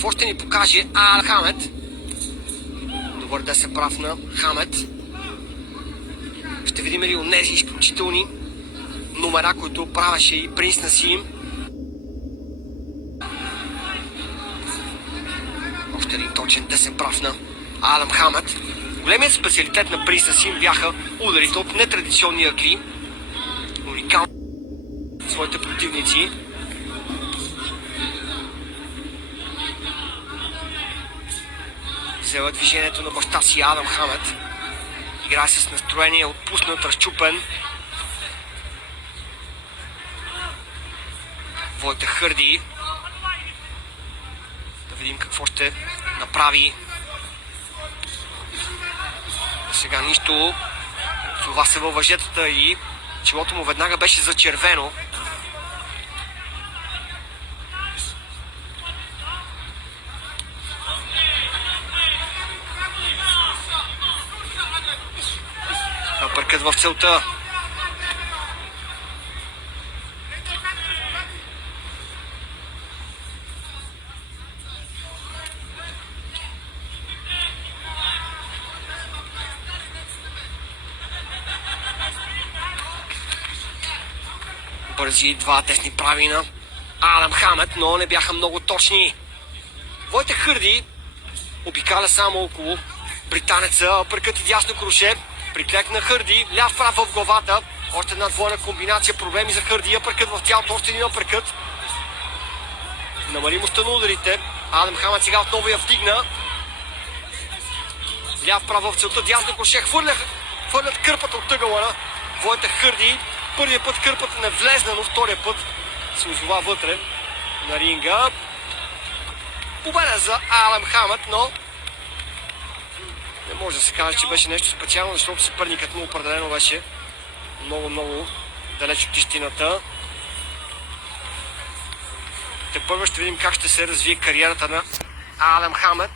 какво ще ни покаже Ал Хамед. Добър да се прав на Хамед. Ще видим ли онези изключителни номера, които правеше и Принц Насим. Още един точен десен прав на Алам Хамед. Големият специалитет на Принц Насим бяха ударите от нетрадиционни ъгли. Уникални своите противници. Взела движението на баща си Алам Хамед. Играе с настроение, отпуснат, разчупен. Войте Хърди. Да видим какво ще направи. Сега нищо. Това се във въжетата и челото му веднага беше зачервено. Апъркът в целта. Бързи два тесни прави на Алам Хамед, но не бяха много точни. Войте Хърди обикаля само около британеца. Апъркът и дясно круше. Приклекна Хърди, ляв прав в главата. Още една двойна комбинация, проблеми за Хърди. Апъркът в тялото, още един апъркът. Намалимостта на ударите. Алам Хамед сега отново я вдигна. Ляв прав в целта, дясно круше. Хвърлят кърпата от тъгъла на Войте Хърди. Първият път кърпата не влезна, но втория път се озова вътре на ринга. Победа за Алам Хамед, но не може да се каже, че беше нещо специално, защото съперникът му определено беше много далеч от истината. Тепърво ще видим как ще се развие кариерата на Алам Хамед.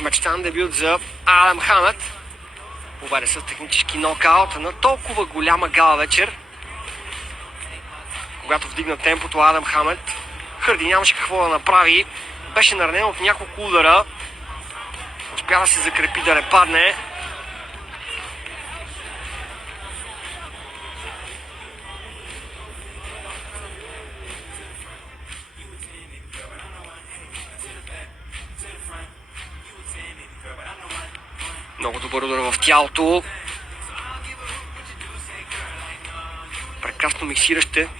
Мечтан дебют за Алам Хамед. Победа с технически нокаут на толкова голяма гала вечер. Когато вдигна темпото Алам Хамед, Хърди нямаше какво да направи. Беше наранен от няколко удара. Успя да се закрепи, да не падне. Много добър удар в тялото. Прекрасно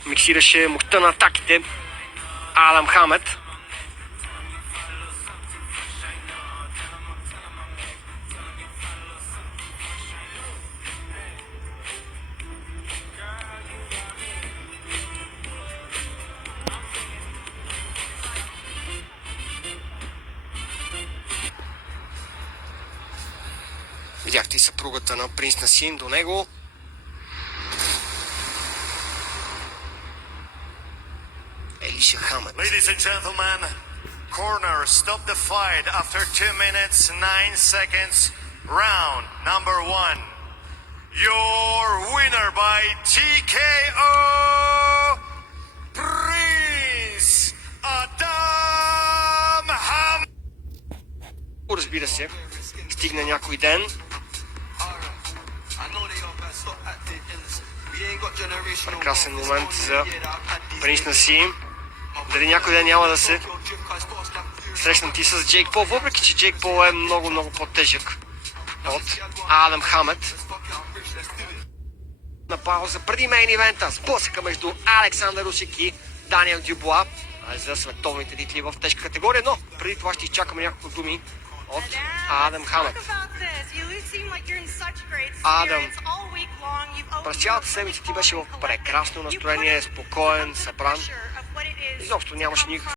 миксираше мощта на атаките Алам Хамед. Видяхте и съпругата на Принц Насим до него. Елиша Хамед. Ladies and gentlemen, corner stop the fight after 2 minutes 9 seconds. Round number 1. Your winner by TKO, Prince Adam Hamid. Разбира се, стигна някой ден. Прекрасен момент за Принц Насим. Дали някой ден няма да се срещнат и с Джейк Пол, въпреки че Джейк Пол е много по-тежък от Алам Хамед. На пауза преди мейн ивента, сблъсъка между Александър Усик и Даниел Дюбуа за световните титли в тежка категория, но преди това ще изчакаме няколко думи от Адам Хамед. Адам, през цялата седмица ти беше в прекрасно настроение, спокоен, събран. Изобщо нямаше никакъв